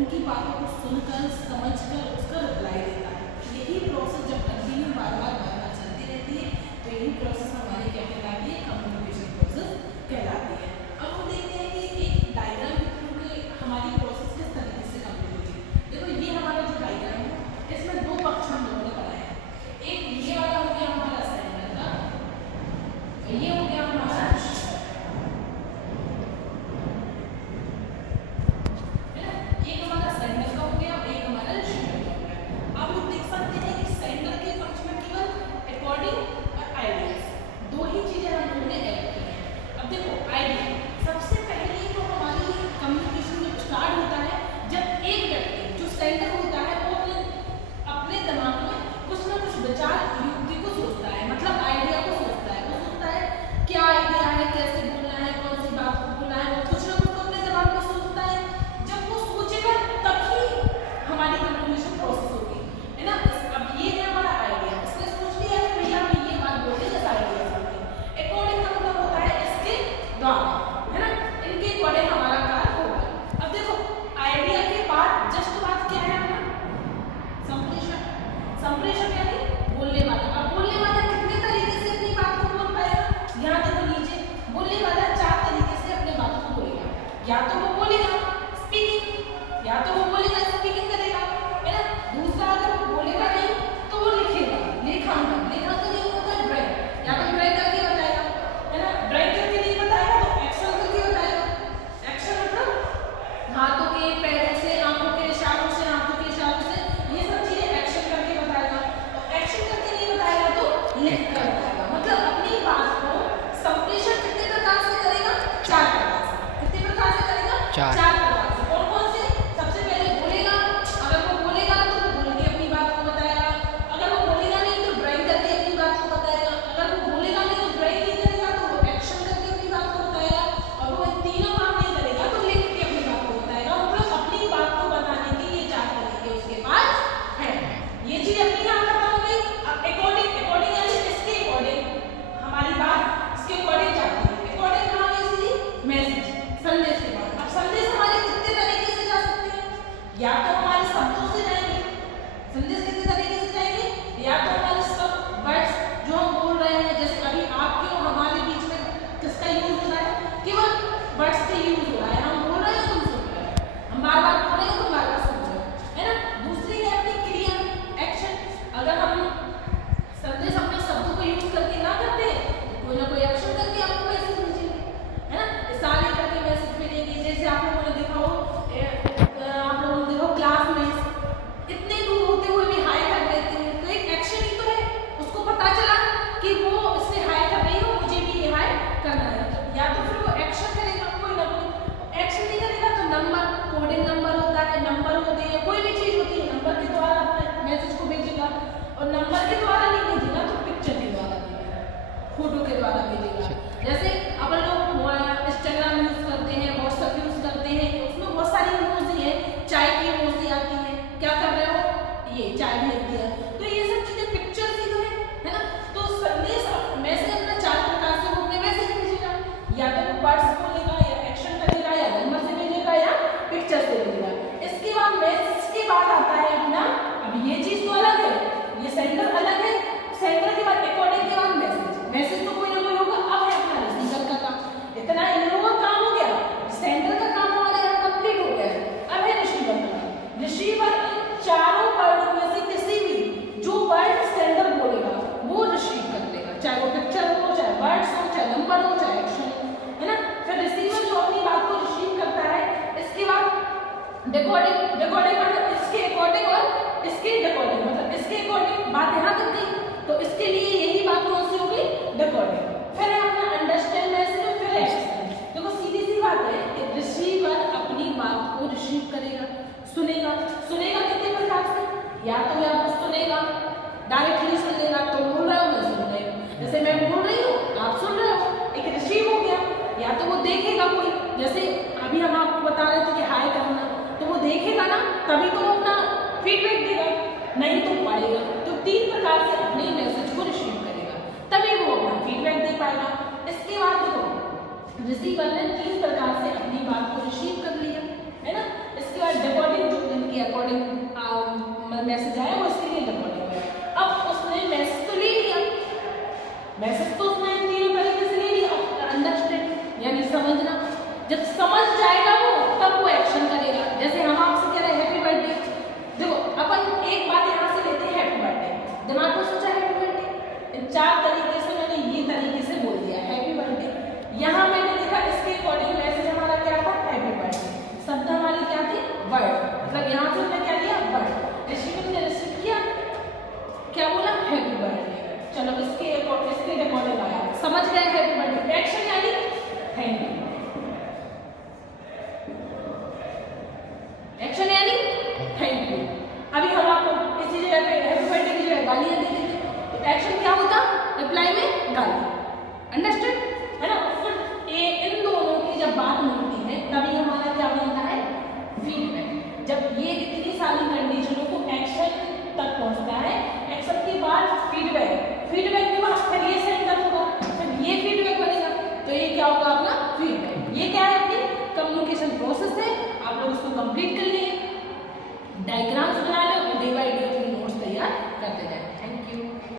उनकी बातों को सुनकर समझकर उसका रिप्लाई देता है। यही प्रोसेस जब कंटिन्यू बार बार चलती रहती है तो यही प्रोसेस हमारी क्या कहलाती है, कम्युनिकेशन प्रोसेस कहलाती है। अब हम देखते हैं कि एक डायग्राम के थ्रू हमारी प्रोसेस किस तरीके से कंप्लीट होती है। देखो ये हमारा जो डायग्राम है इसमें दो पक्ष हम लोगों ने बनाए हैं। एक ये वाला हो गया हमारा सेंटर का, ये हो गया हमारा डिकोडिंग मतलब इसके अकॉर्डिंग और इसके डिकोडिंग, मतलब इसके अकॉर्डिंग बात यहाँ तक गई तो इसके लिए यही बात कौन सी होगी, डिकोडिंग। फिर है अपना अंडरस्टैंड मैसेज, फिर एक्सप्लेन। देखो सीधी सी बात है कि रिसीवर अपनी बात को रिसीव करेगा, सुनेगा। सुनेगा कितने प्रकार से, या तो या तो सुनेगा डायरेक्टली सुन लेगा, तो बोल रहा हूँ मैं सुन रही हूँ, जैसे मैं बोल रही हूँ आप सुन रहे हो, एक रिसीव हो गया। या तो वो देखेगा कोई, जैसे अभी हम आपको बता रहे थे कि हाय करना, तो वो देखेगा ना तभी तो वो अपना फीडबैक देगा, नहीं तो पढ़ेगा। तो तीन प्रकार से अपने मैसेज को रिसीव करेगा, तभी वो अपना फीडबैक दे पाएगा। इसके बाद देखो रिसीवर ने तीन प्रकार से अपनी बात को रिसीव कर लिया, है ना। इसके बाद डिकोडिंग के अकॉर्डिंग मैसेज आया वो इसके लिए रिकॉर्डिंग है। अब उसने मैसेज तो ले लिया, मैसेज तो उसने तीनों तरीके से ले लिया, अंडरस्टैंड यानी समझना, जब समझ जाएगा वो तब वो एक्शन करेगा। जैसे हम आपसे कह रहे हैं हैप्पी बर्थडे, देखो अपन एक बात यहाँ से लेते हैं हैप्पी बर्थडे, दिमाग में सोचा हैप्पी बर्थडे, इन 4 तरीके से मैंने ये तरीके से बोल दिया हैप्पी बर्थडे। यहाँ मैंने देखा इसके अकॉर्डिंग मैसेज हमारा क्या था हैप्पी बर्थडे, शब्द हमारी क्या थी वर्ड, मतलब यहाँ से हमने क्या लिया वर्ड, रिसीवर ने रिसीव किया क्या बोला हैप्पी बर्थडे, चलो इसके अकॉर्डिंग आया, समझ गए हैप्पी बर्थडे, एक्शन यानी थैंक यू, एक्शन यानी थैंक यू। अभी हम आपको इसी जगह पे हैप्पी बर्थडे की जगह गालियां दे देते तो एक्शन क्या होता रिप्लाई में गाली, अंडरस्टैंड है ना। फिर इन दोनों की जब बात मिलती है तभी हमारा क्या बनता है फीडबैक। जब ये इतनी सारी कंडीशनों को एक्शन तक पहुंचता है, एक्शन के बाद फीडबैक, फीडबैक के बाद फिर ये सेंटर होगा, फिर ये फीडबैक बनेगा, तो ये क्या होगा अपना फीडबैक। ये क्या है अपनी कम्युनिकेशन प्रोसेस है, आप लोग इसको कंप्लीट कर लेंगे।